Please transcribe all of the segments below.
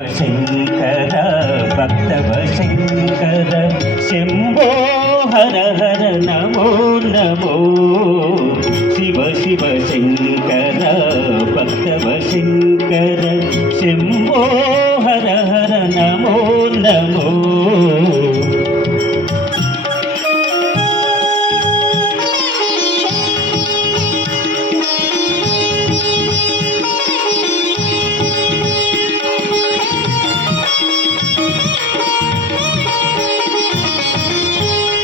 శంకర భక్తవ శంకర శంభో హర హర నమో నమో శివ శివ శంకర భక్తవ శంకర శంభో హర హర నమో నమో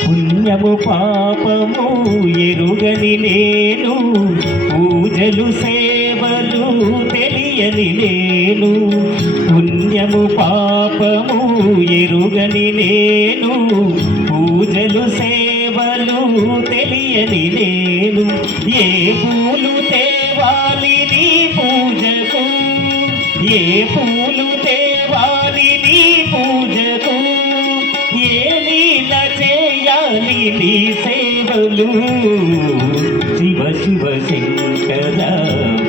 పుణ్యము పాపము ఎరుగని నేను పూజలు సేవలు తెలియని నేను పుణ్యము పాపము ఎరుగని నేను పూజలు సేవలు తెలియని నేను ఏ పూలు తేవాలి నీ పూజకు ఏ పూలు తేవాలి నీ పూజకు ఏ లీల చేయాలి నీ సేవలు శివ శివ శంకర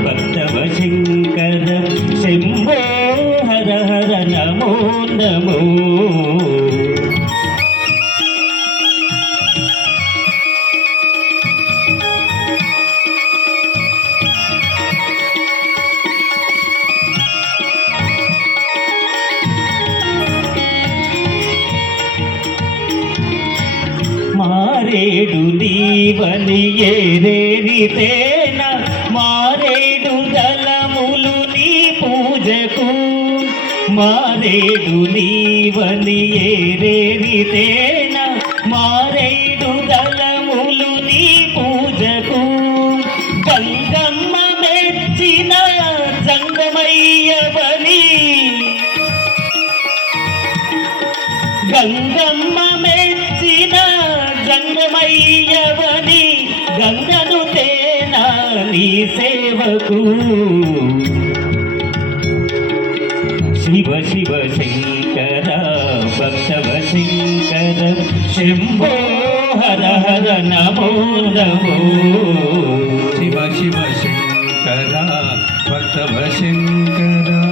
భక్తవ శంకర శంభో హర హర నమో నమో మారేడు నీవని ఏరేరితేన మారేడు దళములు నీ పూజకు మారేడు నీవని ఏరేరితేన మారేడు దళములు నీ పూజకు గంగమ్మ మెచ్చిన జంగమయ్యవని గంగమ్మ మెచ్చిన జంగమయ్యవని గంగను తేనా నీ సేవకు శివ శివ శంకర భక్తవ శంకర శంభో హర హర నమో నమో శివ శివ శంకర భక్తవ శంకర